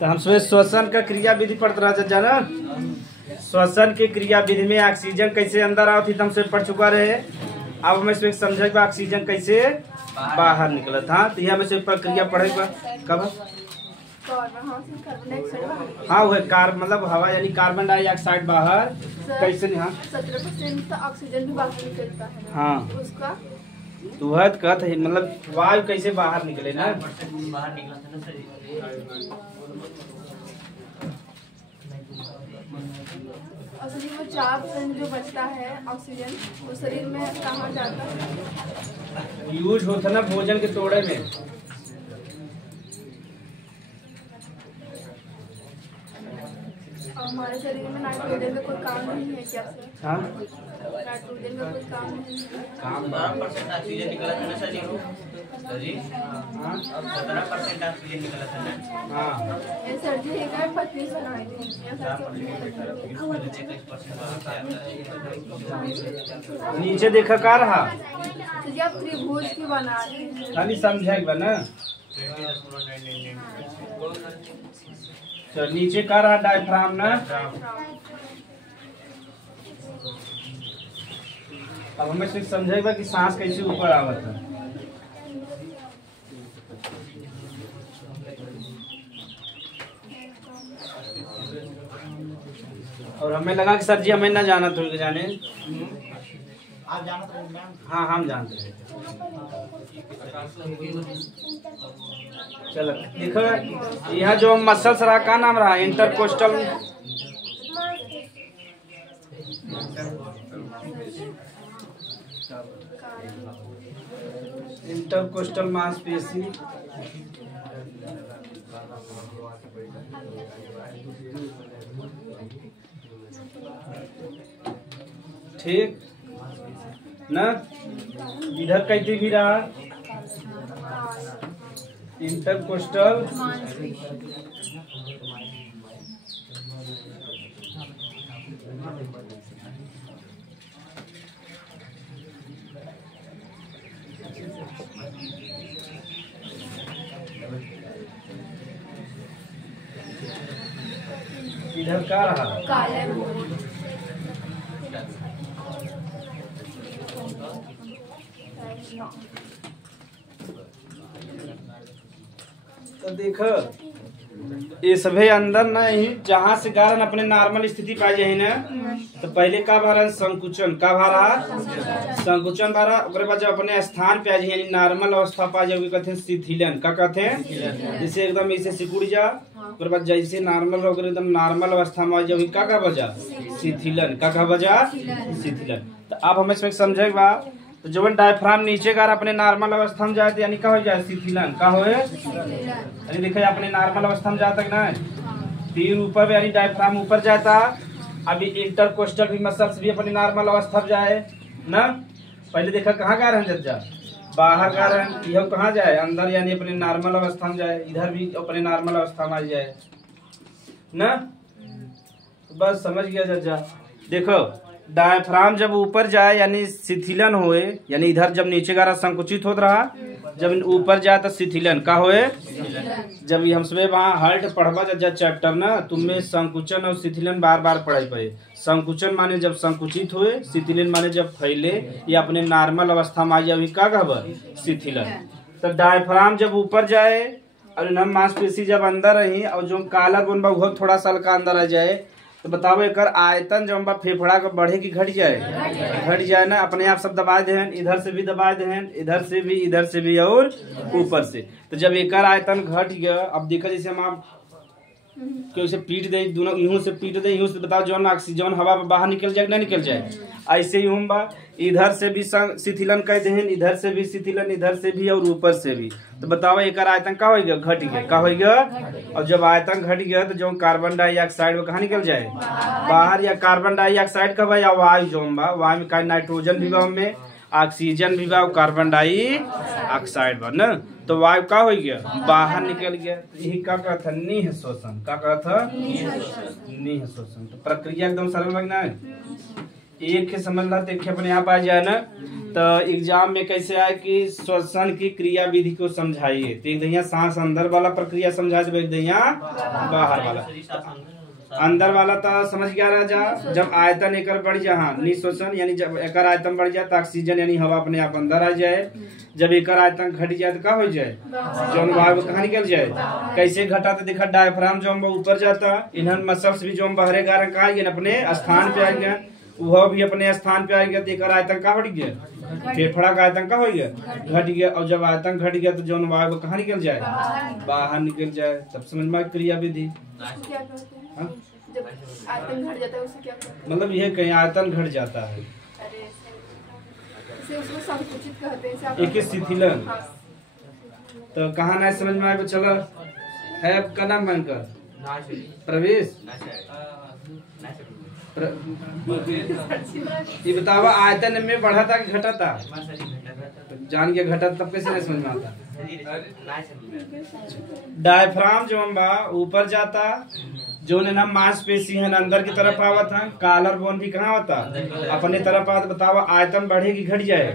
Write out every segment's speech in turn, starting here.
तो हम सुबह श्वसन का क्रिया विधि पढ़ते रहा जाना। श्वसन की क्रिया विधि में ऑक्सीजन कैसे अंदर आओ थी तो हमसे पढ़ चुका रहे। अब हमें इसमें समझे ऑक्सीजन कैसे बाहर निकला था। तो यह हमें प्रक्रिया पढ़ेगा कब। हाँ वो मतलब हवा यानी कार्बन डाइऑक्साइड बाहर कैसे नहीं। हाँ 17% ऑक्सीजन भी बाहर निकलता है। हाँ उसका तो वह कहते हैं मतलब वायु कैसे बाहर निकले ना। बाहर निकला था ना सर। और शरीर में 4% जो बचता है ऑक्सीजन वो शरीर में कहाँ जाता है। यूज होता ना भोजन के तोड़े में। हमारे शरीर में नाइट्रोजन का कोई काम नहीं है क्या सर। हाँ नाइट्रोजन का कोई काम नहीं है। काम 12% ऑक्सीजन निकला था ना सर जी। सर जी अब 17% ऑक्सीजन निकला था ना। हाँ ये सर जी है 25 बनाए थे। नीचे देखा का रहा तो जी आप त्रिभुज की बना रहे हैं। खाली समझे ना। तो नीचे का रहा डायफ्राम ना। अब हमें सिर्फ समझेगा कि सांस कैसे ऊपर आवत है। और हमें लगा कि सर जी हमें ना जाना तो जाने। आप जानते हैं मैम। हाँ हम जानते हैं। चलो देखो यहाँ जो मसल्स रहा का नाम रहा इंटरकोस्टल। इंटरकोस्टल मांसपेशी ठीक ना। इधर कैसे भी रहा इंटरकोस्टल इधर का रहा काले तो देखो ये सभी अंदर नहीं जहाँ से गारन अपने नॉर्मल स्थिति पाई जाए ना। तो पहले का भरा संकुचन का भरा संकुचन भरा ओकरे बाद जब अपने स्थान पे आ जाए यानी नॉर्मल अवस्था पा जाए कहते हैं शिथिलन का कहते हैं। जैसे एकदम ऐसे सिकुड़ जा ओकरे बाद जैसे नॉर्मल हो गए एकदम नॉर्मल अवस्था में आ जाए का बजा शिथिलन का बजा शिथिलन। तो अब हमें इसमें समझेगा तो जब डायफ्राम नीचे का अपने नॉर्मल अवस्था में जाए यानी का हो जाए शिथिलन का हो यानी देखिए अपने नॉर्मल अवस्था में जाता ना। तीर ऊपर यानी डायफ्राम ऊपर जाता। अभी इंटरकोस्टल भी मसल्स भी अपनी नॉर्मल अवस्था में जाए ना। पहले देखा कहाँ गा रहे हैं जा बाहर गा रहे हैं यह कहाँ जाए अंदर यानी अपने नॉर्मल अवस्था में जाए। इधर भी अपने नॉर्मल अवस्था में आ जाए ना। बस समझ गया जज्जा। देखो डायफ्राम जब ऊपर जाए यानी शिथिलन होए यानी इधर जब नीचे का संकुचित होता रहा जब ऊपर जाए तो शिथिलन का होए। जब हम सब वहाँ हल्ट पढ़वा जब चैप्टर ना तुम्हें संकुचन और शिथिलन बार बार पढ़ाई पड़े। संकुचन माने जब संकुचित हुए शिथिलन माने जब फैले या अपने नॉर्मल अवस्था में आ जाए का खबर शिथिलन। तो डायफ्राम जब ऊपर जाए और नम मांसपेशी जब अंदर रही और जो काला बोन बा वो थोड़ा सा हल्का अंदर आ जाए तो बताओ एक आयतन जब फेफड़ा का बढ़े की घट जाए ना। अपने आप सब दबा दे इधर से भी दबा दे इधर से भी और ऊपर से। तो जब एक आयतन घट गया अब देखा जैसे हम आप उसे पीट दे दोनों यूं से पीट दे यूं से बताओ जौन ऑक्सीजन हवा बाहर निकल जाए ना निकल जाए। ऐसे ही हम बा इधर से भी शिथिलन कह दे इधर से भी शिथिलन इधर से भी और ऊपर से भी। तो बताओ एक आयतन का हो गया घट गया का हो गया। और जब आयतन घट गया तो जो कार्बन डाइऑक्साइड वो कहाँ निकल जाए बाहर। या कार्बन डाइऑक्साइड का या वायु जो बा वायु में नाइट्रोजन भी बा में ऑक्सीजन भी बा कार्बन डाइऑक्साइड बा ना। तो वायु का हो गया बाहर निकल गया। यही का कहता निह शोषण का कहता निह शोषण। तो प्रक्रिया एकदम सरल लगना है एक के समझ ला तो एक अपने आप आ जाए ना। तो एग्जाम में कैसे आए कि श्वसन की क्रिया विधि को समझाइए, तो एक दहिया सांस अंदर वाला प्रक्रिया समझा दे, एक दहिया बाहर वाला। अंदर वाला तो समझ गया राजा, जब आयतन एकर बढ़ जा, हाँ निश्वसन यानी जब एकर आयतन बढ़ जाए तो ऑक्सीजन यानी हवा अपने आप अंदर आ जाए। जब एकर आयतन घट जाए तो क्या हो जाए, जौन वायु कहाँ निकल जाए। कैसे घटा तो देखा डायफ्राम जो ऊपर जाता, इन्हन मसल्स भी जो बहरे गारन का आएंगे अपने स्थान पे आएंगे, वह भी अपने स्थान पे आएंगे तो एकर आयतन का बढ़ गया, फेफड़ा का आयतन का हो गया, घट गया। और जब आयतन घट गया तो जौन वायु कहाँ निकल जाए, बाहर निकल जाए। तब समझ में क्रिया विधि। जब आयतन घट जाता है उसे क्या कहते हैं? मतलब यह कहीं आयतन घट जाता है, इसे उसको संकुचित कहते हैं। एक शिथिलन। तो कहाँ नहीं समझ में आए चलो है का नाम बनकर प्रवेश ये बतावा आयतन में बढ़ा था कि घटा था, जान के घटा तब कैसे नहीं समझ में आता। डायफ्राम जो बा ऊपर जाता, जो ना मांसपेशी है अंदर की तरफ आवत है, कॉलर बोन भी कहाँ होता अपने तरफ आवत। बतावा आयतन बढ़ेगी घट जाए,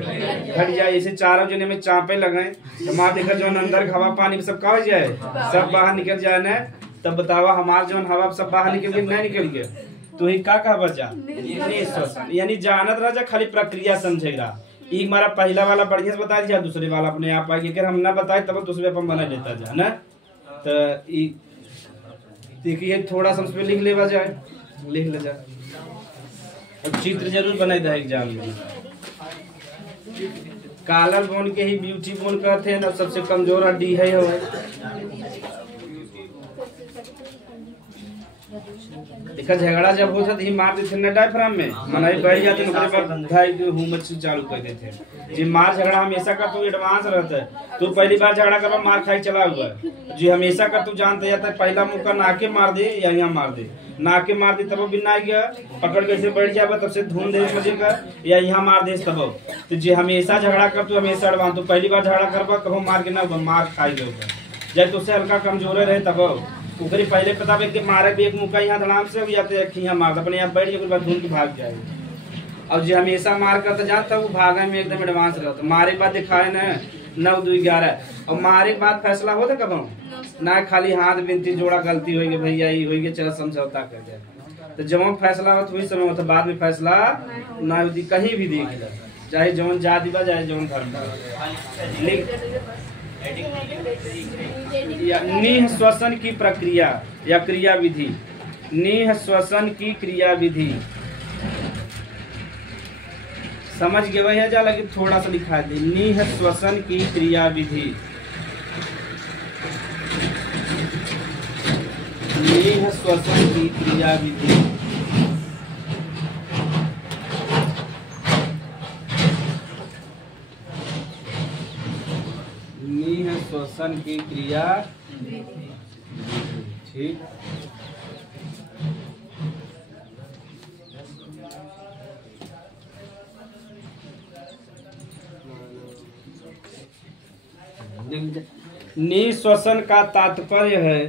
घट जाए। ऐसे चारों जने में चापे लगे तो माँ देखा जो अंदर हवा पानी सब का हो जाए, सब बाहर निकल जाए न। तब बतावा हमार जो हवा सब बाहर निकल गया नहीं निकल गया, तो ही का कहा बचा निश्वसन। यानी जानत राजा खाली प्रक्रिया समझेगा। एक हमारा पहला वाला बढ़िया से बता दिया, दूसरे वाला अपने आप आएगी। अगर हम ना बताए तब दूसरे अपन बना लेता जा ना। तो देखिए थोड़ा सा उसमें लिख ले जाए, लिख ले जाए। और चित्र जरूर बनाए था एग्जाम में। कॉलर बोन के ही ब्यूटी बोन कहते हैं ना, सबसे कमजोर हड्डी है वो। देखा झगड़ा जब होता ही मार देते न डायफ्राम में, मनाई बैठ जाते चालू कर देते। जी मार झगड़ा हमेशा का तू एडवांस रहता है, तू पहली बार झगड़ा कर मार खाई चला हुआ है। जी हमेशा का तू जानते जाता है, पहला मुक्का नाके मार दे या यहाँ मार दे, नाके मार दे तब बिना गया पकड़ के बैठ जाए, तब से धूम दे मजे का या यहाँ मार दे तब। तो जी हमेशा झगड़ा कर तू हमेशा एडवांस, तू पहली बार झगड़ा कर कहो मार के ना मार खाई गए, जब तुझसे हल्का कमजोर रहे तब उकरी पहले पता कि मारे भी एक मुक्का यहाँ धड़ाम से या तो एक यहाँ मार अपने यहाँ बैठ जाए, बाद धूम की भाग जाएगी। और जो हमेशा मार कर तो जानता वो भागे में एकदम एडवांस रहता। मारे के बाद दिखाए न 9-2-11 और मारे के बाद फैसला होता कब ना, खाली हाथ बिनती जोड़ा गलती होगी भैया ये होगी चल समझौता कर जाए। तो जब फैसला होता वही समय होता, बाद में फैसला ना कहीं भी देख लो, चाहे जौन जाति बा चाहे जौन धर्म। निःश्वसन की प्रक्रिया या क्रिया विधि, निःश्वसन की क्रिया विधि समझ गए वही जा लगे थोड़ा सा दिखा दे। निःश्वसन की क्रिया विधि, निःश्वसन की क्रिया विधि। निःश्वसन की क्रिया ठीक। निःश्वसन का तात्पर्य है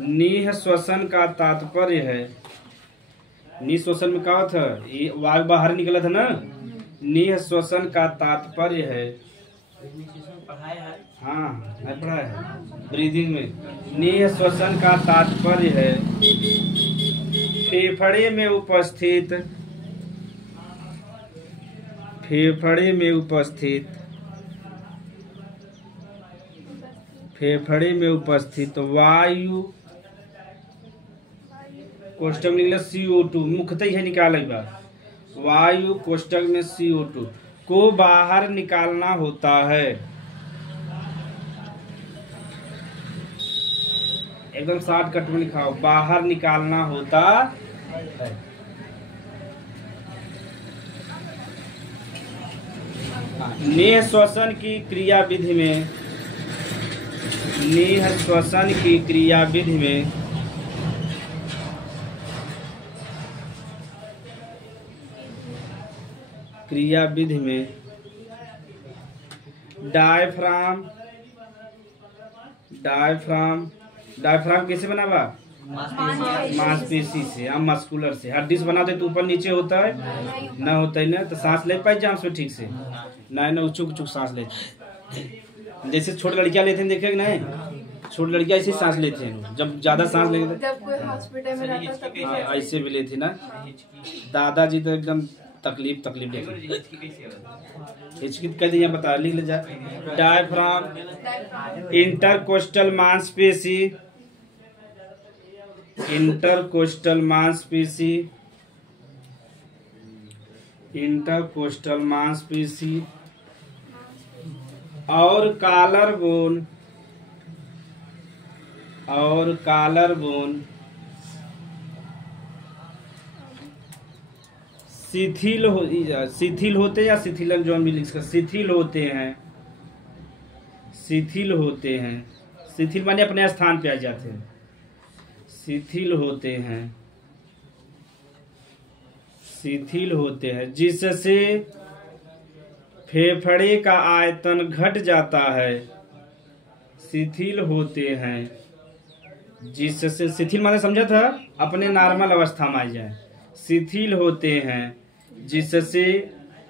निःश्वसन का तात्पर्य है, निःश्वसन में क्या था ये वायु बाहर निकला था ना। निःश्वसन का तात्पर्य है, हाँ नहीं पढ़ा है ब्रीदिंग में। निःश्वसन का तात्पर्य है फेफड़े में उपस्थित, फेफड़े में उपस्थित, फेफड़े में उपस्थित वायु कोष्टक में निकला CO2, मुख्यतः यह निकाले बा वायु कोष्टक में CO2 को बाहर निकालना होता है। एकदम शॉर्टकट में लिखा हो, बाहर निकालना होता है। निःश्वसन की क्रिया विधि में, निःश्वसन की क्रिया विधि में क्रिया विधि में डायफ्राम, डायफ्राम, डायफ्राम कैसे बना बा मांसपेशी से, हम मस्कुलर से। हड्डी से बनाते तो ऊपर नीचे होता है ना, होता है ना, तो सांस ले पाए जाम से ठीक से ना उचुक उचुक सांस ले, जैसे छोटी लड़कियां लेते हैं, देखे नहीं, छोटी लड़कियां ऐसे सांस लेते हैं, जब ज्यादा सांस लेते जब कोई हॉस्पिटल में रहता तब ऐसे भी लेती ना। दादाजी तो एकदम तकलीफ देते, हिचकित कर दिया, बता लिख ले जा। डायफ्राम, इंटरकोस्टल मांसपेशी, इंटरकोस्टल मांसपेशी, इंटरकोस्टल मांसपेशी और कॉलर बोन, और कॉलर बोन शिथिल होते या शिथिलन, जो भी लिख सकते, शिथिल होते हैं, शिथिल होते हैं, शिथिल माने अपने स्थान पे आ जाते हैं, शिथिल होते हैं, शिथिल होते हैं, जिससे फेफड़े का आयतन घट जाता है। शिथिल होते हैं जिससे, शिथिल माने समझा था, अपने नॉर्मल अवस्था में आ जाए। शिथिल होते हैं जिससे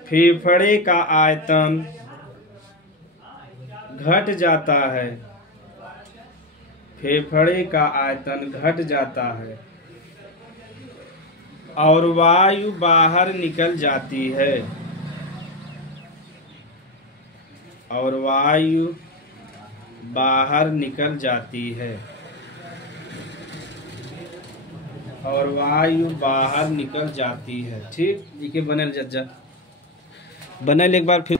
फेफड़े का आयतन घट जाता है, फेफड़े का आयतन घट जाता है और वायु बाहर निकल जाती है, और वायु बाहर निकल जाती है, और वायु बाहर निकल जाती है। ठीक, ये बनल जज्जा बनल। एक बार फिर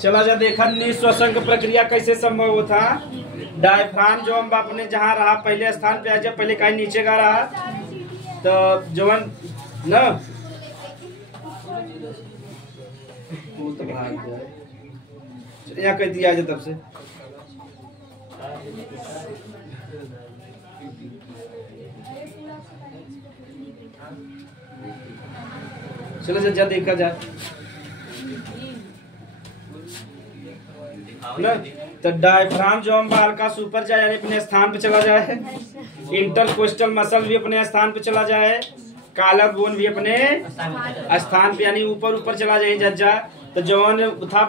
चला जा, देखा निश्वसन की प्रक्रिया कैसे संभव होता। डायफ्राम जो हम अपने जहाँ रहा पहले स्थान पे आ जाए, पहले कहीं नीचे का रहा तो जवन न यहाँ कह दिया जाए, तब से चलो जा देखा जाए ना। तो डायफ्राम जो हम हल्का ऊपर जाए, यानी अपने स्थान पे चला जाए, इंटरकोस्टल मसल भी अपने स्थान पे चला जाए, कॉलर बोन भी अपने स्थान पे यानी ऊपर ऊपर चला जाए जज्जा, तो जौन उठा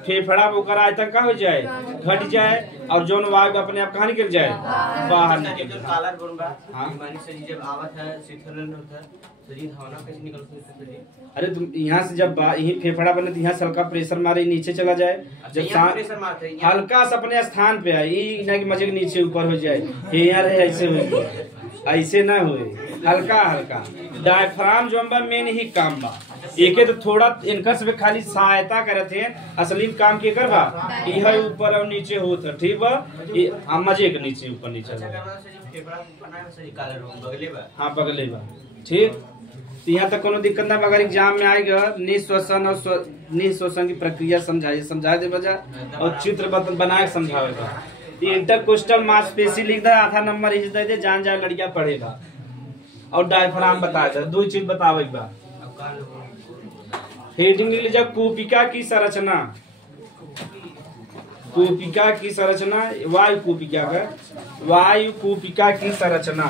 फेफड़ा होकर आयतन का हो जाए, घट जाए, और जौन वायु अपने आप कहाँ निकल जाए, बाहर निकल जाए। कॉलर बोन बा, मानी से जब आवत है शिथिलन होता है, शरीर हवा कैसे निकलता है? अरे तुम यहाँ से जब यही फेफड़ा बने तो यहाँ से हल्का प्रेशर मारे नीचे चला जाए, जब प्रेशर मारते हैं हल्का से अपने स्थान पे आए, ये मजे के नीचे ऊपर हो जाए, यहाँ रहे ऐसे हो, ऐसे ना हो, हल्का हल्का। डायफ्राम जो हम मेन ही काम बा, एक तो थोड़ा इनका सब खाली सहायता करते हैं, असली काम के कर बा यह ऊपर और नीचे होता। ठीक बा, हम मजे के नीचे ऊपर नीचे हाँ बगले बा। ठीक, यहाँ तक कोनो दिक्कत ना। अगर एग्जाम में आएगा निश्वसन और निश्वसन की प्रक्रिया समझा दे बजा, और चित्र बना के समझावेगा। इंटरकोस्टल मांसपेशी लिख दे, आधा नंबर इस दे दे, जान जाए लड़कियां पढ़ेगा। और डायफ्राम बता दे, दो चीज बतावेगा। हेडिंग लिख लीजिए, कूपिका की संरचना, कूपिका की संरचना, वायु कूपिका का, वायु कूपिका की संरचना।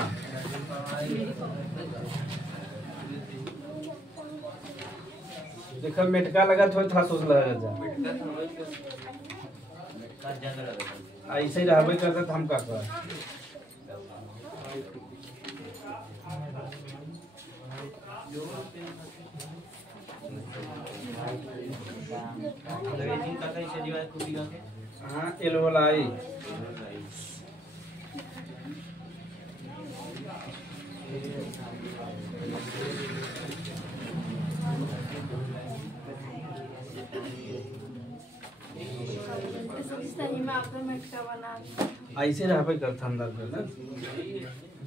देखो मेटका लगा थोड़ा सोच लगा ऐसे ही रहबे करता तो हम का कर हाँ एलवलाई ऐसे रहबे करता अंदर में ना।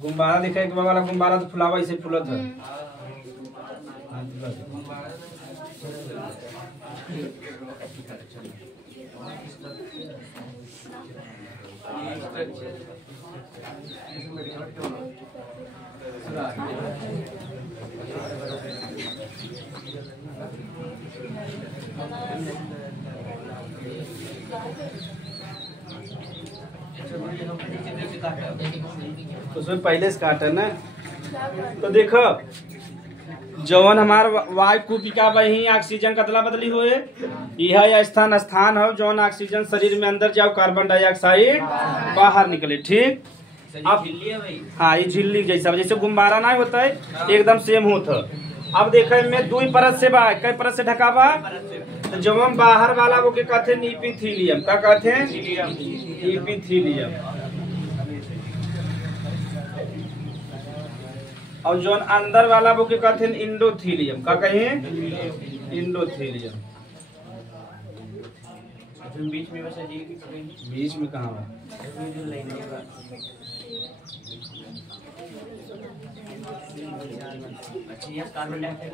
गुब्बारा दिखाई के वाला गुब्बारा तो फुलावा ऐसे फुलत है। तो उसमें पहले से काट है ना। तो देखो जवन हमार वायु कूपिका वही ऑक्सीजन कतला बदली हुए यह स्थान स्थान हो जौन ऑक्सीजन शरीर में अंदर जाओ कार्बन डाइऑक्साइड बाहर निकले। ठीक अब हाँ ये झिल्ली जैसा जैसे गुब्बारा ना होता है एकदम सेम होता। अब देखो में दो परत से बा कई परत से ढका बा तो जवन बाहर वाला वो के कहते हैं इपिथीलियम। क्या कहते हैं? इपिथीलियम। और जो अंदर वाला वो के कहते हैं इंडोथीलियम। क्या कहें? इंडोथीलियम। बीच में बस बीच में कहाँ बा? अच्छा कार्बन डाइऑक्साइड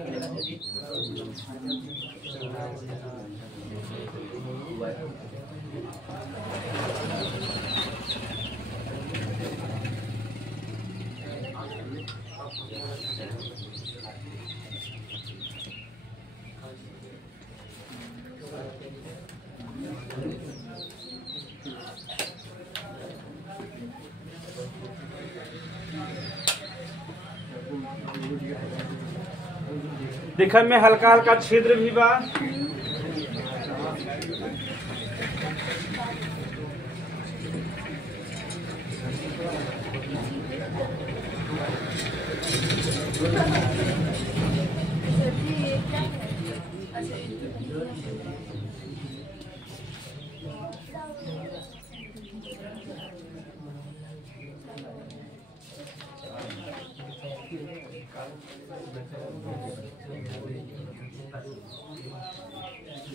देखने में हल्का हल्का छिद्र भी बा।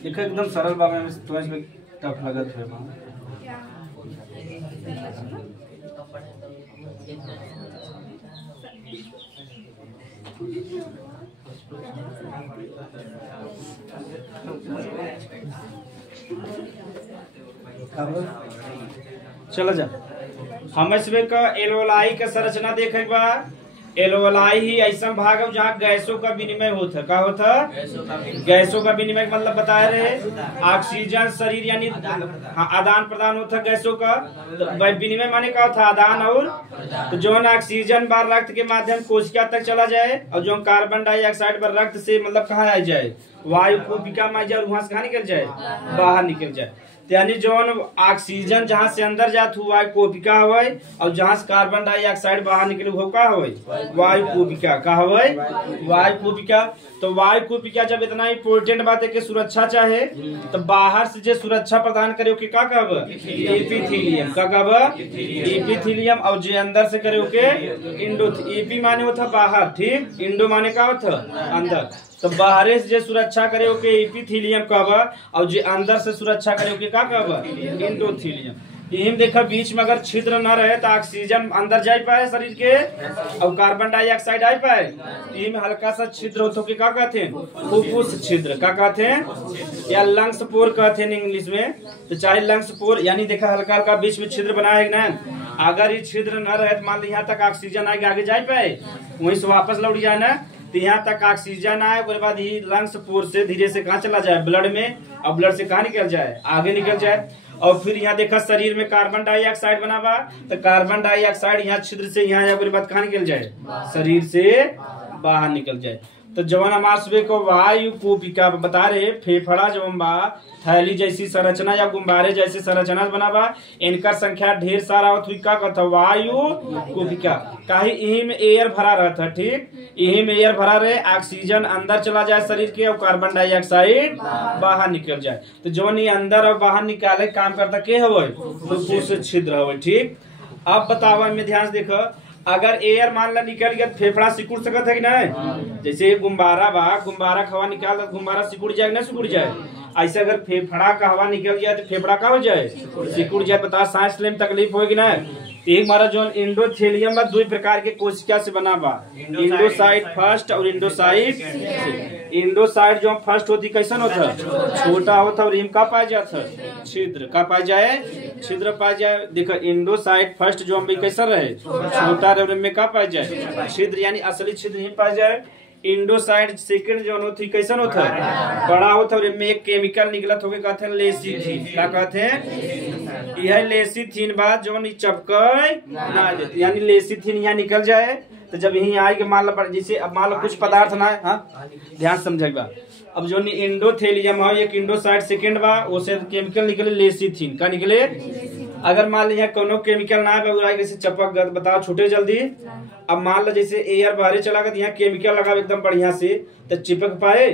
देखो एकदम सरल बाबा में थोड़ा सा टफ लगत है मां। चलो जा हम इसमें का एल्वेलाई का संरचना देखे बा। एल्वेलाई ही ऐसा भाग है जहाँ गैसों का विनिमय होता। क्या होता? गैसों का विनिमय मतलब बता रहे ऑक्सीजन शरीर यानी आदान प्रदान होता गैसों का। तो विनिमय माने क्या होता? आदान और तो जो ऑक्सीजन बार रक्त के माध्यम कोशिका तक चला जाए और जो कार्बन डाइऑक्साइड पर रक्त से मतलब कहाँ आ जाए वायु कोशिका में जाए वहां से कहाँ निकल जाए बाहर निकल जाए। यानी जो ऑक्सीजन जहाँ से अंदर जात हुआ वायु कोशिका हवे और जहाँ से कार्बन डाइऑक्साइड बाहर निकले वो का हवे वायु कोशिका का हवे वायु कोशिका। तो वायु कोशिका जब इतना इम्पोर्टेंट बात है कि सुरक्षा चाहे तो बाहर से जो सुरक्षा प्रदान करे के का कहब एपिथेलियम। का कहब एपिथेलियम। और जो अंदर से करे के इंडो। एपी माने होता बाहर। ठीक इंडो माने का होता अंदर। तो बाहर से जो सुरक्षा करे ओके एपिथेलियम कहब और जो अंदर से सुरक्षा करे ओके का कहब इंडोथेलियम। यही देखा बीच में अगर छिद्र न रहे तो ऑक्सीजन अंदर जा पाए शरीर के और कार्बन डाइऑक्साइड आ पाए। यही में हल्का सा छिद्र हो तो क्या कहते हैं? फुफ्फुस छिद्र। क्या कहते हैं? या लंग्स पोर कहते हैं इंग्लिश में। तो चाहे लंग्स पोर यानी देखा हल्का हल्का बीच में छिद्र बना है ना। अगर ये छिद्र न रहे तो मान ली यहाँ तक ऑक्सीजन आगे जा पाए वहीं से वापस लौट जाए ना। तो यहाँ तक ऑक्सीजन आए उसके बाद ही लंग्स पोर से धीरे से कहाँ चला जाए ब्लड में और ब्लड से कहाँ निकल जाए आगे निकल जाए। और फिर यहाँ देखा शरीर में कार्बन डाइऑक्साइड बना हुआ तो कार्बन डाइऑक्साइड यहाँ छिद्र से यहाँ उसके बाद कहाँ निकल जाए शरीर से बाहर निकल जाए। तो जवन हमारे सुबह को वायु कोशिका बता रहे फेफड़ा जवन बा थैली जैसी संरचना या गुब्बारे जैसी संरचना बना बा इनका संख्या ढेर सारा हुई का कहता वायु कोशिका। काहे यही में एयर भरा रहता। ठीक यही में एयर भरा रहे ऑक्सीजन अंदर चला जाए शरीर के और कार्बन डाइऑक्साइड बाहर निकल जाए। तो जवन ये अंदर और बाहर निकाले काम करता के हवे फुफ्फुस छिद्र हवे। ठीक अब बताओ में ध्यान से देखो अगर एयर मान ला निकल गया फेफड़ा सिकुड़ सकता है कि नहीं? जैसे गुब्बारा बा गुब्बारा का हवा निकाल गुब्बारा सिकुड़ जाए ना सिकुड़ जाए। ऐसे अगर फेफड़ा का हवा निकल गया तो फेफड़ा का हो जाए सिकुड़ जाए। बता सांस लेने में तकलीफ होगी ना। एक हमारा जो इंडोथेलियम बा दो प्रकार के कोशिका से बना बा इंडोसाइट फर्स्ट और इंडोसाइट। इंडोसाइट जो फर्स्ट होती कैसन होता छोटा होता और इनका पाया जाता छिद्र का पाया जाए छिद्र पाया जाए। देखो इंडोसाइट फर्स्ट जो हम कैसा रहे छोटा रहे में का पाया जाए छिद्र यानी असली छिद्र ही पाया जाए। इंडोसाइड सेकंड जो होती कैसन होता बड़ा होता और इनमें एक केमिकल निकलत होके कहते हैं लेसिथिन। क्या कहते हैं? यह लेसीथिन बात जो नहीं चपके ना देते, यानी लेसीथिन यहाँ निकल जाए तो जब यही आएगा मान लो जैसे अब मान लो कुछ पदार्थ ना है, हाँ ध्यान समझेगा। अब जो इंडोथेलियम है एक इंडोसाइड सेकेंड बा उसे केमिकल निकले लेसीथिन का निकले। अगर मान लो यहाँ कोनो केमिकल ना है जैसे चपक गए बताओ छूटे जल्दी। अब मान लो जैसे एयर बाहर चला गया यहाँ केमिकल लगा एकदम बढ़िया से तो चिपक पाए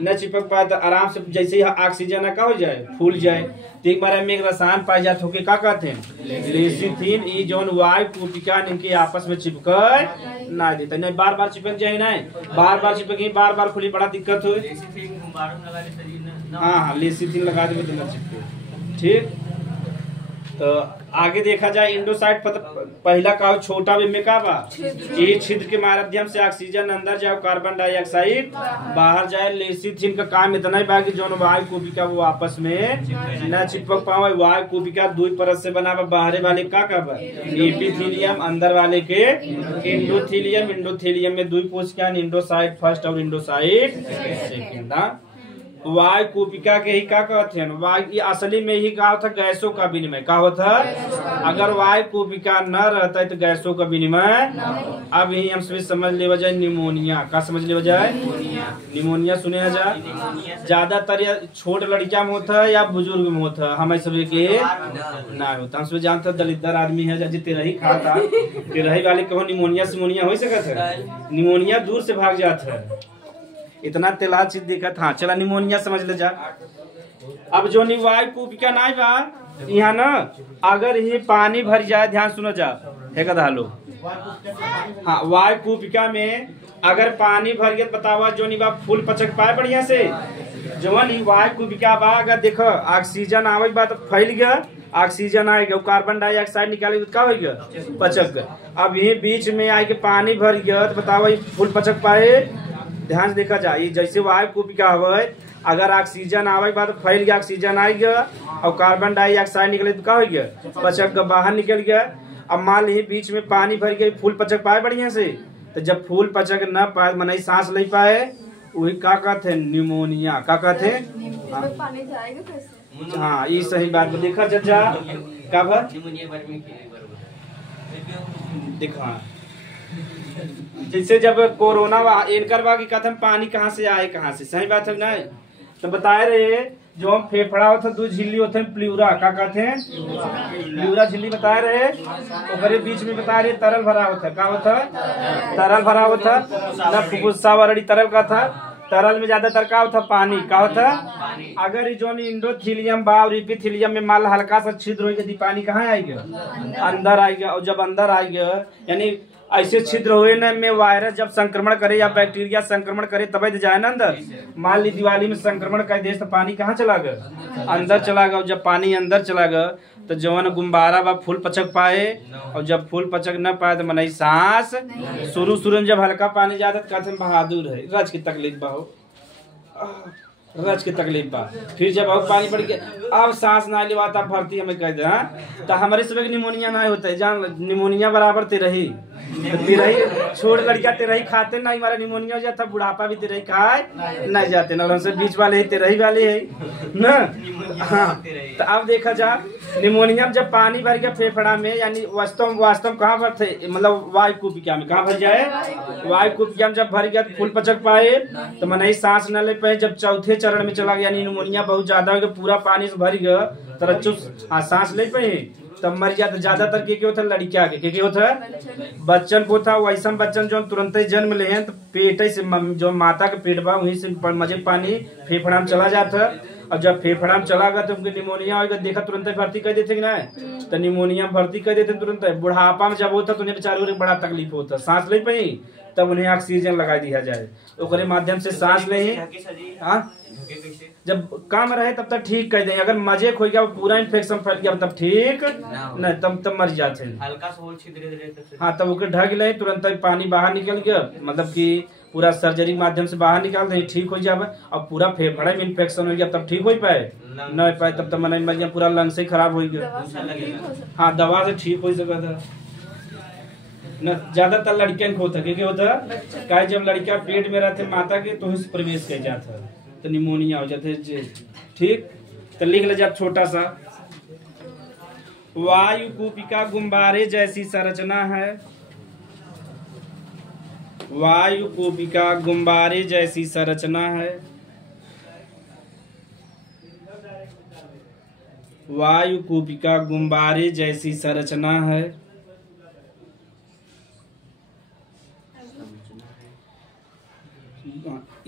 न चिपक पाए तो आराम से जैसे यहाँ ऑक्सीजन का हो जाए फूल जाए। तो एक बार में एक रसायन पाई जाते होके क्या कहते हैं लेसीथिन। ई जोन वायु कोशिका इनके आपस में चिपक ना देता नहीं बार बार चिपक जाए ना बार बार चिपक बार बार खुली बड़ा दिक्कत हो। हाँ लेसीथिन लगा दे तो न चिपके। ठीक तो आगे देखा जाए इंडोसाइड पहला का छोटा में का बा ये छिद्र के माध्यम से ऑक्सीजन अंदर जाए कार्बन डाइऑक्साइड बाहर जाए। लेसीथिन का काम इतना ही बा कि जो वायु कोशिका वो आपस में न चिपक पावे। वायु कोशिका दो परत से बना बा बाहर वाले का बा एपिथेलियम अंदर वाले के इंडोथेलियम। इंडोथेलियम में दो कोशिका इंडोसाइड फर्स्ट और इंडोसाइड सेकेंड। वायु कोशिका के ही क्या कहते हैं वायु असली में ही क्या होता गैसों का विनिमय का होता। अगर वायु कोशिका न रहता है तो गैसों का विनिमय। अब यही हम सभी समझ ले जाए निमोनिया का समझ ले जाए निमोनिया सुने जाए ज्यादातर या छोट लड़किया में होता है या बुजुर्ग में होता है हमें सभी के ना होता। हम सभी जानते दलिद्र आदमी है जो तेरही खाता तेरही वाले कहो निमोनिया सिमोनिया हो सकता है निमोनिया दूर से भाग जाता है इतना तेला चीज देखा था। चला निमोनिया समझ ले जा। अब जो वायु कोशिका ना बा यहाँ ना अगर ये पानी भर जाए ध्यान सुनो जा है कदा लो। हाँ वायु कोशिका में अगर पानी भर गया बतावा जो बा फूल पचक पाए बढ़िया से जो वायु कोशिका बा अगर देखो ऑक्सीजन आवे बा तो फैल गया ऑक्सीजन आएगा कार्बन डाइऑक्साइड निकाले क्या हो गया पचक गया। अब ये बीच में आके पानी भर गया तो बतावा फूल पचक पाए। ध्यान देखा जाए जैसे वायु कोशिका हवे अगर ऑक्सीजन आवे बाद तो फैल गया ऑक्सीजन आ गया और कार्बन डाइऑक्साइड निकले तो क्या हो गया पचक बाहर निकल गया। अब मान ली बीच में पानी भर गई फूल पचक पाए बढ़िया से तो जब फूल पचक न पाए मन सांस ले पाए वही क्या कहते निमोनिया का कहते। हाँ ये सही बात देखा जा का देखा जैसे जब कोरोना इनकर बा की कथम पानी कहाँ से आए कहाँ से सही बात है ना तो बताए रहे जो हम फेफड़ा होता दो झिल्ली होते हैं प्लूरा का कहते हैं प्लूरा झिल्ली बताए रहे और बीच में बता रहे तरल भरा होता है क्या होता तरल भरा होता न फुफ्फुसा वरड़ी तरल का था तरल में ज्यादातर क्या होता पानी का होता। अगर जो इंडोथीलियम बा और एपिथेलियम में मान हल्का सा छिद्र हो गया पानी कहाँ आएगा अंदर आएगा और जब अंदर आएगा यानी ऐसे छिद्र हुए न में वायरस जब संक्रमण करे या बैक्टीरिया संक्रमण करे तब तो जाए ना अंदर। मान ली दिवाली में संक्रमण कर दे तो पानी कहाँ चला गया अंदर चला गया। जब पानी अंदर चला गया तो जवन गुब्बारा बा फूल पचक पाए और जब फूल पचक न पाए तो मनई सांस शुरू में जब हल्का पानी जाता तो कहते बहादुर है रज की तकलीफ बा हो रज की तकलीफ बा। फिर जब अब पानी पड़ गया अब सांस ना लेवाता भर्ती हमें कह दे तो हमारे सब निमोनिया ना होता है जान निमोनिया बराबर तेरही छोड़ लड़किया तेरही खाते ना हमारा निमोनिया हो जाता बुढ़ापा भी तेरही खाए नहीं जाते ना हमसे बीच वाले ही तेरही वाले है ना। हाँ तो अब देखा जा निमोनिया जब पानी भर गया फेफड़ा में यानी वास्तव कहाँ भर थे मतलब वायु कोशिका में कहाँ भर जाए वायु कोशिका में जब भर गया तो फूल पचक पाए तो मन ही सांस न ले पाए। जब चौथे चरण में चला गया यानी निमोनिया बहुत ज्यादा हो गया पूरा पानी से भर गया तरच्चु सांस ले पाए तब मर जाता। ज्यादातर के होता लड़किया के होता बच्चन को था वैसा बच्चन जो तुरंत ही जन्म ले हैं तो पेट से जो माता के पेट बा वहीं से मजे पानी फेफड़ा में चला जाता और जब फेफड़ा में चला गया तो उनके निमोनिया होगा देखा तुरंत भर्ती कर देते कि ना तो निमोनिया भर्ती कर देते तुरंत। बुढ़ापा में जब होता तो उन्हें बेचारे बड़ा तकलीफ होता सांस ले पाई तब उन्हें ऑक्सीजन लगा दिया जाए ओकरे माध्यम से सांस ले। हाँ जब काम रहे तब तक ठीक कर दें अगर मजे खो गया पूरा इन्फेक्शन फैल गया तब ठीक नहीं तब मर जाते हैं। हाँ तब ओके ढक ले तुरंत पानी बाहर निकल गया मतलब कि पूरा सर्जरी माध्यम से बाहर निकाल दे ठीक हो जाए और पूरा फेफड़े में इन्फेक्शन हो गया तब ठीक हो पाए नहीं पाए तब मन मर गया पूरा लंग से खराब हो गया। हाँ दवा से ठीक हो सका था न ज्यादातर लड़कियां को होता क्या होता है जब लड़कियां पेट में रहते माता के तो प्रवेश कर जाता तो निमोनिया हो जाते ठीक तो लिख ले जा छोटा सा वायु कूपिका गुब्बारे जैसी संरचना है। वायु कूपिका गुब्बारे जैसी संरचना है। वायु कूपिका गुब्बारे जैसी संरचना है।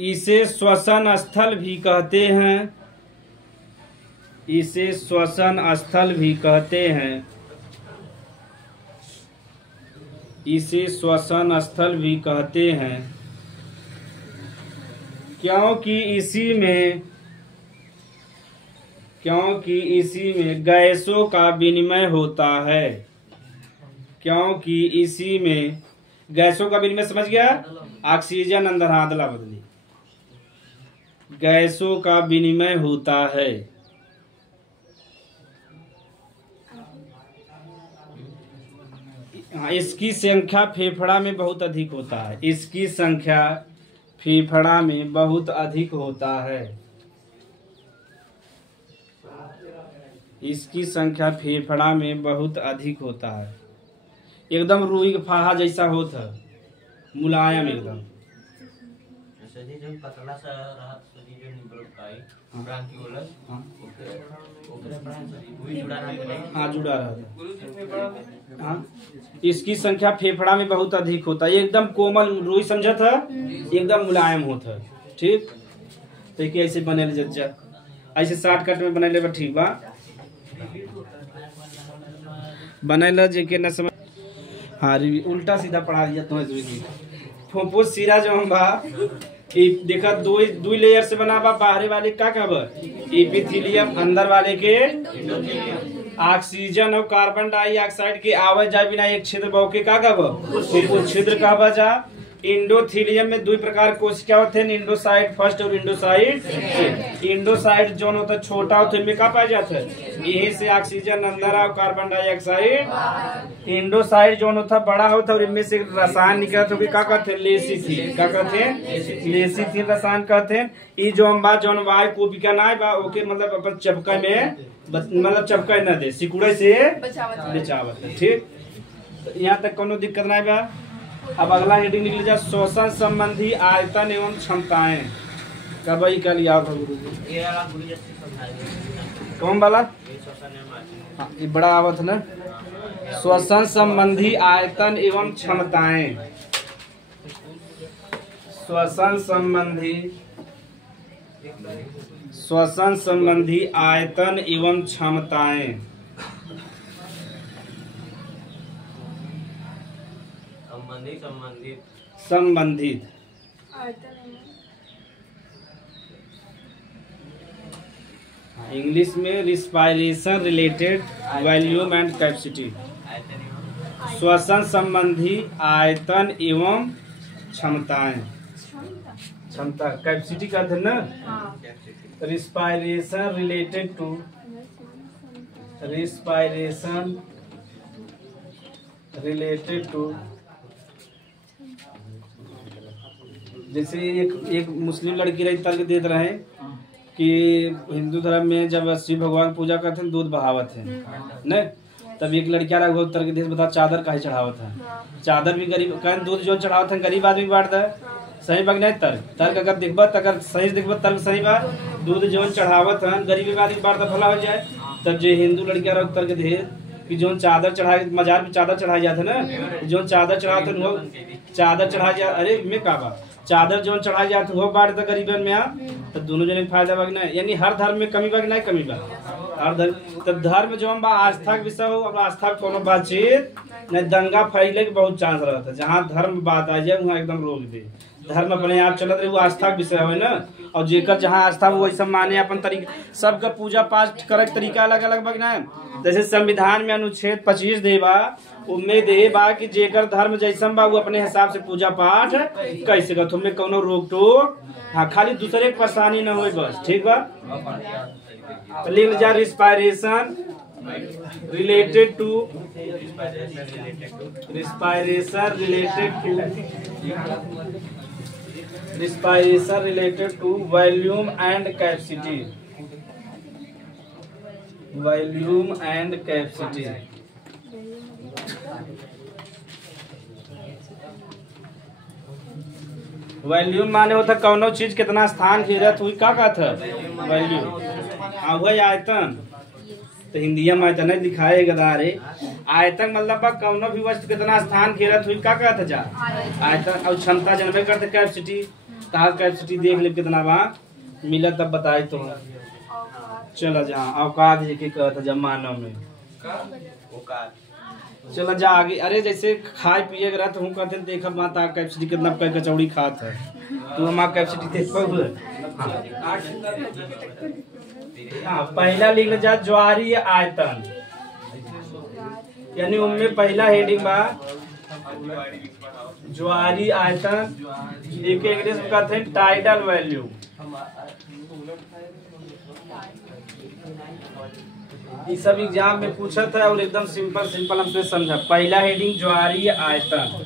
इसे श्वसन स्थल भी कहते हैं। इसे श्वसन स्थल भी कहते हैं। इसे श्वसन स्थल भी कहते हैं, क्योंकि इसी में गैसों का विनिमय होता है। क्योंकि इसी में गैसों का विनिमय, समझ गया? ऑक्सीजन अंदर आदला बदली, गैसों का विनिमय होता है। इसकी संख्या फेफड़ा में बहुत अधिक होता है। इसकी संख्या फेफड़ा में बहुत अधिक होता है। इसकी संख्या फेफड़ा में बहुत अधिक होता है। एकदम रूई का फाहा जैसा होता है, मुलायम एकदम। सजी जो पतला सा रहा, सजी जो निब्रोकाई ब्रांकियोलस, ओकरे प्राण सजी वही जुड़ा रहा है। हाँ, जुड़ा रहा है। हाँ, इसकी संख्या फेफड़ा में बहुत अधिक होता है। एकदम कोमल रूई समझा था, एकदम मुलायम होता है। ठीक, तो कि ऐसे बने जज्जा, ऐसे शॉर्टकट में बने ले ठीक बा। बने जे के न समझ। हाँ, उल्टा सीधा पढ़ा दिया तुम्हें। फुफ्फुस सिरा जो हम बा देखा दो लेयर से बना बा। बाहरी वाले का कहब एपिथेलियम, अंदर वाले के ऑक्सीजन और कार्बन डाइऑक्साइड के आवाज जाए बिना एक छिद्र बहु के का कहब फिर वो छिद्र कहबा जा। इंडोथीलियम में दो प्रकार कोशिका होते हैं, इंडोसाइट फर्स्ट और इंडोसाइट। इंडोसाइट जो होता है छोटा होता है, इनमें का पाया जाता है, यही से ऑक्सीजन अंदर और कार्बन डाइऑक्साइड। इंडोसाइट जो होता है बड़ा होता है और इनमें से रसायन निकलता है, क्या कहते हैं, लेसिथिन। क्या कहते हैं, लेसिथिन रसायन कहते हैं। ये जो हम बात जो वायु कूपिका ना बा ओके मतलब अपन चपका में मतलब चपका न दे, सिकुड़े से बचावत है। ठीक, यहाँ तक कोनो दिक्कत नहीं बा। अब अगला हेडिंग निकल जा, श्वसन संबंधी आयतन एवं क्षमताएं। कब कल याद हो गुरु जी? कौन वाला? हाँ, ये बड़ा आवत है ना, श्वसन संबंधी आयतन एवं क्षमताएं। श्वसन संबंधी आयतन एवं क्षमताएं। संबंधित इंग्लिश में respiration related volume and capacity. श्वसन संबंधी आयतन एवं क्षमताएं। क्षमता कैपेसिटी का था ना। रिस्पायरेशन रिलेटेड टू जैसे एक मुस्लिम लड़की रही तर्क देते रहे कि हिंदू धर्म में जब शिव भगवान पूजा करते हैं दूध बहावत है न, तब एक लड़किया रहा तर्क देश बता चादर काहे चढ़ावत है। चादर भी गरीब कह दूध जो चढ़ावत है गरीब आदमी बांटता है। सही बात नहीं तर्क अगर देखबा अगर सही देखबा तर्क सही बात। दूध जो चढ़ावत है गरीब आदमी बांटता भला हो जाए। तब जो हिंदू लड़किया रहा तर्क दे कि जो चादर चढ़ाए मजार में चादर चढ़ाई जाते ना, जो चादर चढ़ाते वो चादर चढ़ाई जा। अरे में का बा चादर जो चढ़ाई जाते हो बांट द गरीबन में, तो दोनों जने फायदा बा ना। यानी हर धर्म में कमी बा नहीं, कमी बा हर धर्म। तो धर्म जो हम बा आस्था के विषय हो, अब आस्था कोनो बातचीत नहीं, दंगा फैले के बहुत चांस रहता है। जहाँ धर्म बात आ जाए वहाँ एकदम रोक दे। धर्म अपने आप चलत रहे, वो आस्था के विषय है ना। और जेकर जहाँ आस्था वो वैसा माने अपन तरीके। सबका पूजा पाठ करे तरीका अलग अलग बा ना। जैसे संविधान में अनुच्छेद 25 देबा उम्मीद दे बा कि जेकर धर्म जैसन बा वो अपने हिसाब से पूजा पाठ कैसे कर, तुम्हें कोनो रोक टोक। हाँ, खाली दूसरे की परेशानी न हो बस। ठीक बा, लिख जा respiration related to volume and capacity. Volume and capacity. Volume माने होता कौनो चीज कितना स्थान घेरत हुई का था वॉल्यूम। वही आयतन तो हिंदिया में आयतन दिखाए गदारे। आयतन मतलब कौनो भी वस्तु कितना स्थान घेरत हुई का था जा आयतन। और क्षमता जनबे करते कैपेसिटी। तार कैपेसिटी देख ले कितना बा मिला तब बताई तो। चला जहाँ औकात के कहता जब मानव में चला जा आगे। अरे जैसे खाए पिए रहा तो हम कहते देखा माता कैपेसिटी कितना कचौड़ी खात है तू हमारा कैपेसिटी देख। हाँ पहला लिख जा ज्वारीय आयतन यानी उनमें पहला हेडिंग बा ज्वारीय आयतन। एक इंग्लिश में कहते हैं टाइडल वैल्यू। ये सब एग्जाम में पूछा था और एकदम सिंपल सिंपल हमसे समझा। पहला हेडिंग ज्वारीय आयतन।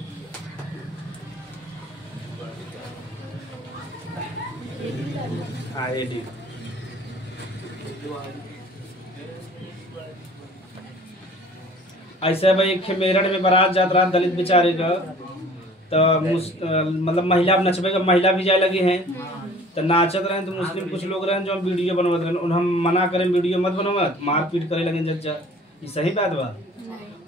हेडिंग ऐसे भाई एक मेरठ में बारात जात रहा दलित बेचारे का तो मतलब महिला नचबे का महिला भी जाए लगी हैं तो नाचत रहे तो मुस्लिम कुछ लोग रहे जो वीडियो बनवत रहे हम मना करें वीडियो मत बनवत मारपीट करे लगे जज्जा। ये सही बात बा।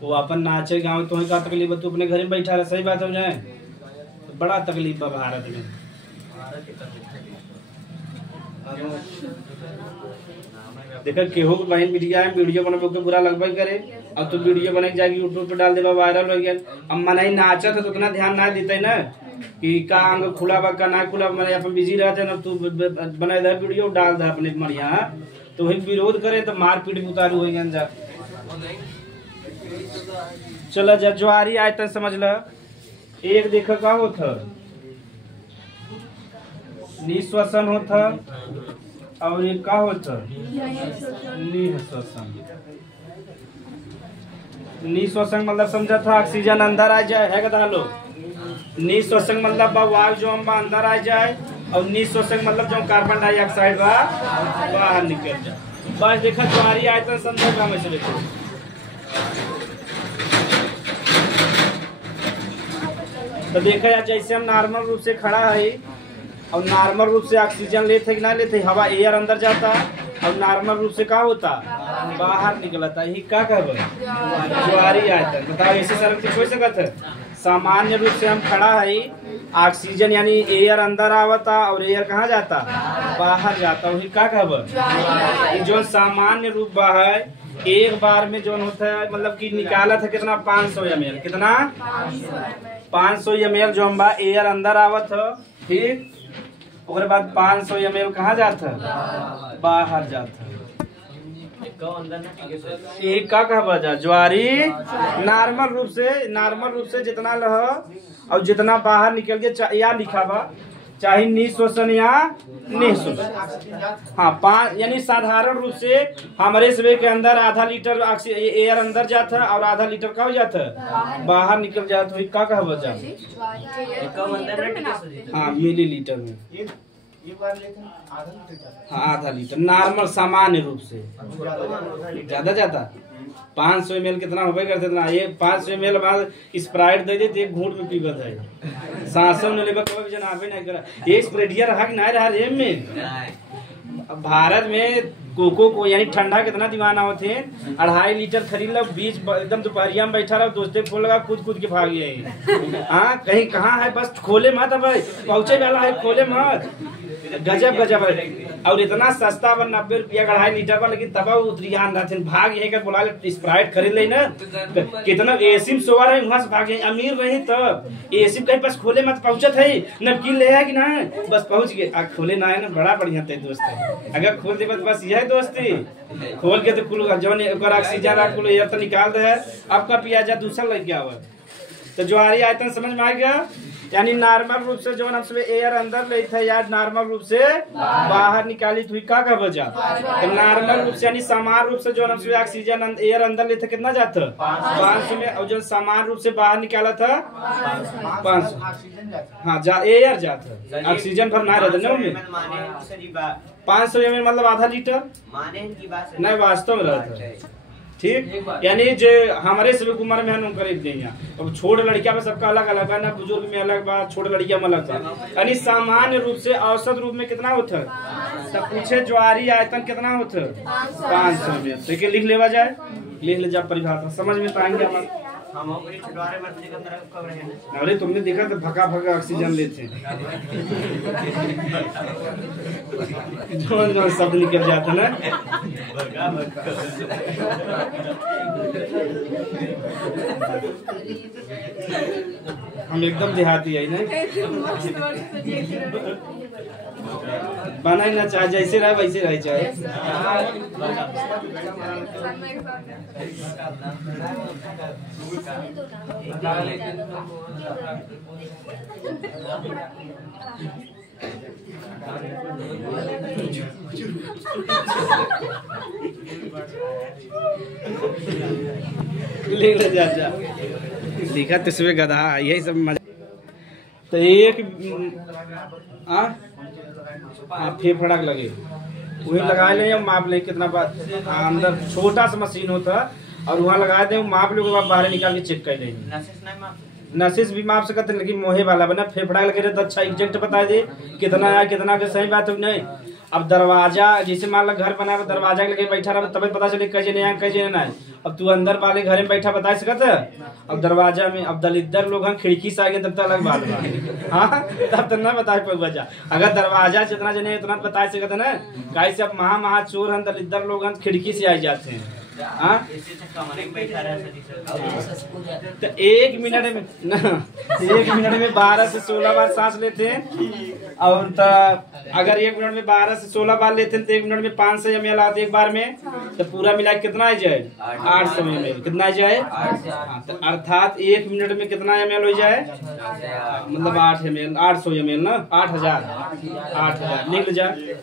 वो अपन नाचे गाँव तो का तकलीफ तू अपने घर में बैठा रहे सही बात हो जाए तो बड़ा तकलीफ बा भारत में। देखा केहू बहन बिटिया वीडियो बनबे के बुरा लगबे करे अब तो वीडियो बन जाएगी यूट्यूब पे डाल देबा वायरल हो गया। अब मना ही नाचत है तो उतना ध्यान ना देते ना कि का अंग खुला बा का ना खुला मैंने अपन बिजी रहते ना तू बना दे वीडियो डाल दे अपने बढ़िया तो वही विरोध करे तो मार पीट उतारू हो गया जा। चला जा ज्वारीय आयतन समझ ल। एक देखा का होता निःश्वसन होता और एक का होता निःश्वसन। निःश्वसन मतलब समझा था ऑक्सीजन अंदर आ जाए है कदा लो। निःश्वसन मतलब वायु जो हम अंदर आ जाए और निःश्वसन मतलब जो कार्बन डाइऑक्साइड बाहर निकल जाए। बस देखा ज्वारीय आयतन समझा काम ऐसे देखो। तो देखा यार जैसे हम नॉर्मल रूप से खड़ा है और नॉर्मल रूप से ऑक्सीजन लेते कि ना लेते हवा एयर अंदर जाता और नॉर्मल रूप से क्या होता बाहर निकलता। यही क्या कहब ज्वारीय आयतन। बताओ ऐसे सर कुछ हो सकता है। सामान्य रूप से हम खड़ा है ऑक्सीजन यानी एयर अंदर आवता और एयर कहाँ जाता बाहर जाता वही क्या कहब। जो सामान्य रूप बा है एक बार में जो होता है मतलब कि निकाला था कितना 500 ml कितना 500 ml जो हम एयर अंदर आवत है ठीक। उसके बाद 500 ml कहाँ जाता बाहर जाता। एक का कहा जा ज्वारीय नॉर्मल रूप से जितना लह और जितना बाहर निकल के या लिखा बा चाहे निःश्वसन या निःश्वसन। हाँ 5 यानी साधारण रूप से हमारे शरीर के अंदर आधा लीटर एयर अंदर जाता और आधा लीटर का हो जाता बाहर निकल जाता है का कहा जा। हाँ मिलीलीटर में हाँ आधा लीटर नॉर्मल सामान्य रूप से ज्यादा जाता 500 ml कितना हो करते ना ये 500 ml बाद स्प्राइट दे देते एक घूंट में पीबत है सांसों ने लेबा कभी जनाबे नहीं करा। एक स्प्रेडिया रहा कि नहीं रहा रेम में। भारत में कोको को यानी ठंडा कितना दीवाना होते हैं 2.5 लीटर खरीद लो बीच एकदम दोपहरिया में बैठा रहो दोस्ते फोन लगा कूद के भाग गए। हाँ कहीं कहाँ है बस खोले मत भाई पहुंचे वाला है खोले मत गजब गजब है। और इतना सस्ता बा 90 रुपया 2.5 लीटर बा लेकिन तब उतरियान रहते भाग यही कर बोला स्प्राइट खरीद ले ना कितना एसी में सोवा रहे वहां से भागे अमीर रहे तब एसी कहीं पास खोले मत पहुंचत है नमकीन ले है कि ना बस पहुंच गए खोले ना है ना बड़ा बढ़िया थे दोस्त है। अगर खोल दे बस यह दोस्ती खोल के तो कुल जवन ऑक्सीजन कुल एयर तो निकाल दे अब का पिया जा दूसरा लग गया हुआ। तो ज्वारीय आयतन समझ में आ गया। यानी नॉर्मल रूप से जो हम सब एयर अंदर ले थे या नॉर्मल रूप से बाहर निकाली तो का का बजा। तो नॉर्मल रूप से यानी समान रूप से जो हम सब ऑक्सीजन एयर अंदर ले थे कितना जाता 500 में, और जो समान रूप से बाहर निकाला था 500। हाँ जा एयर जाता ऑक्सीजन भर ना रहता ना में 500 ml मतलब आधा लीटर नहीं वास्तव में रहता है। ठीक, यानी जो हमारे सभी उम्र में हम कर देंगे। अब छोटे लड़किया में सबका अलग अलग है ना, बुजुर्ग में अलग बा, छोटे लड़किया में अलग बा। यानी सामान्य रूप से औसत रूप में कितना होता है, तब पूछे ज्वारी आयतन कितना होता है 500 में। तो लिख लेवा जाए, लिख ले जा परिभाषा समझ में तो आएंगे हमारे। अरे तुमने देखा तो भका भका ऑक्सीजन लेते हैं जो शब्द निकल जाता ना। हम एकदम देहाती है ना, बनाई ना चाहे जैसे रहे वैसे रहे चाहे। ले जा लिखा तो गधा यही सब मजा। तो एक फेफड़ा लगे वही लगा ले, माप ले कितना बात अंदर छोटा सा मशीन होता और वहाँ लगा दे, माप ले बाहर निकाल के चेक कर लेंगे। नसिस भी माप सकते लेकिन मोहे वाला बना फेफड़ा लगे तो अच्छा एग्जैक्ट बता दे कितना है कितना के सही बात हो नहीं। अब दरवाजा जैसे मान लो घर बना दरवाजा लगे बैठा रहा तब पता चले कई जने कई जने ना। अब तू अंदर वाले घर में बैठा बता सकता है। अब दरवाजा में अब दलिद्दर लोग हैं खिड़की से आगे तब तक अलग बात बा। हाँ तब तक ना बता बजा, अगर दरवाजा जितना जने उतना बता सकते ना। कैसे अब महा चोर हैं दलिद्दर लोग हैं खिड़की से आ जाते हैं। तो एक मिनट में 12 से 16 बार सांस लेते हैं। और अगर 1 मिनट में 12 से 16 बार लेते हैं तो 1 मिनट में 500 ml आते एक बार में। तो पूरा मिला कितना आ जाए 800 ml। कितना आ जाए तो अर्थात 1 मिनट में कितना ml हो जाए मतलब 8 ml 800 ml ना 8000 लिख जाए।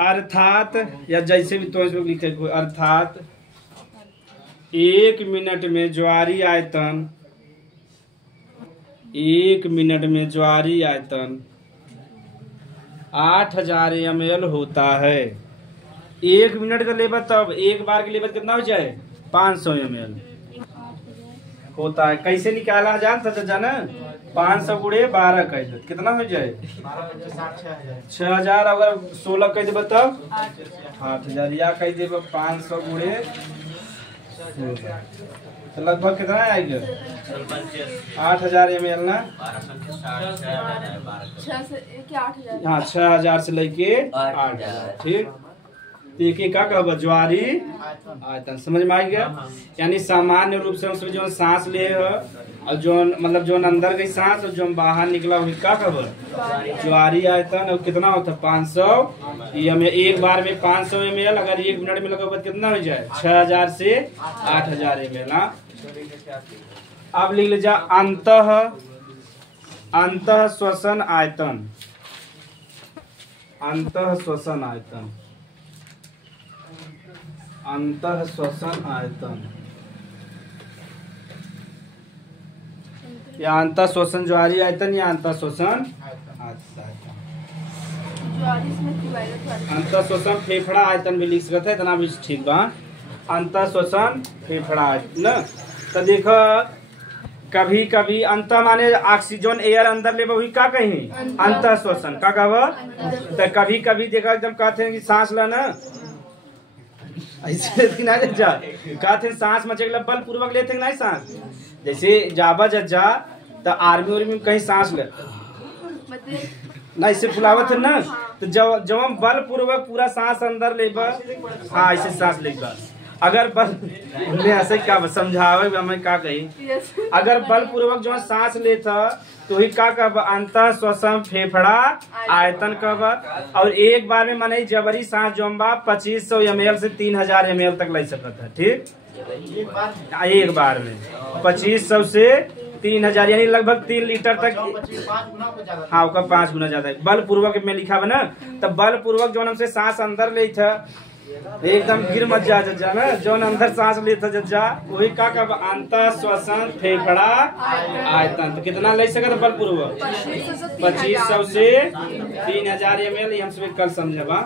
अर्थात या जैसे भी तो लिखे अर्थात 1 मिनट में ज्वारी आयतन 1 मिनट में ज्वारी आयतन 8000 ml होता है। 1 मिनट का लेबर तब एक बार के लेबर कितना हो जाए 500 ml होता है। कैसे निकाला जानता था जाना 500 गुणे 12 कह दे कितना हो जाए 6000। अगर 16 कह दे तब 8000 या कह दे 500 गुणे तो लगभग कितना आएगा 8000 ml ना। हाँ 6000 से लेके 8000 ठीक। एक का कहब ज्वारी आयतन समझ में आ गया। यानी सामान्य रूप से उसमें जो सांस ले और जो मतलब जो अंदर गई सांस और जो बाहर निकला वही का कहब ज्वारी आयतन। और कितना होता है 500 ml एक बार में 500 ml। अगर 1 मिनट में लगा कितना हो जाए 6000 से 8000 ml। अब लिख लीजिए अंतः श्वसन आयतन। अंतः श्वसन आयतन अंतः श्वसन आयतन या अंतः श्वसन ज्वारी आयतन या अंतः श्वसन अंतः श्वसन फेफड़ा आयतन भी लिख सकते हैं इतना भी ठीक बा। अंतः श्वसन फेफड़ा आयतन तो देखो कभी कभी अंत माने ऑक्सीजन एयर अंदर ले वही का कहीं अंतः श्वसन का कहब। तो कभी कभी देखा एकदम कहते हैं कि सांस लेना ऐसे कहते सांस मचे बल पूर्वक लेते नहीं सांस। जैसे जाबा जा तो आर्मी उर्मी में कहीं सांस ले ना इससे फुलावत है ना। तो जब हम बल पूर्वक पूरा सांस अंदर ले हाँ ऐसे सांस ले अगर बल ऐसे क्या समझावे हमें क्या कही। अगर बल पूर्वक जो सांस लेता तो ही का कब अंतः श्वसन फेफड़ा आयतन कब। और एक बार में माने जबरी सांस जोम्बा 2500 ml से 3000 ml तक ले सकता है। ठीक एक बार में 2500 से 3000 यानी लगभग 3 लीटर तक। हाँ ओका 5 गुना ज्यादा है। बलपूर्वक में लिखा हुआ ना, तब बलपूर्वक जो हमसे सांस अंदर ले था एकदम गिर मत जा जज्जा ना, जो अंदर सांस ले था जज्जा वही का अंतर श्वसन फेफड़ा आयतन। तो कितना ले सका बलपूर्वक 2500 से 3000 ml। हम सब कल समझबा।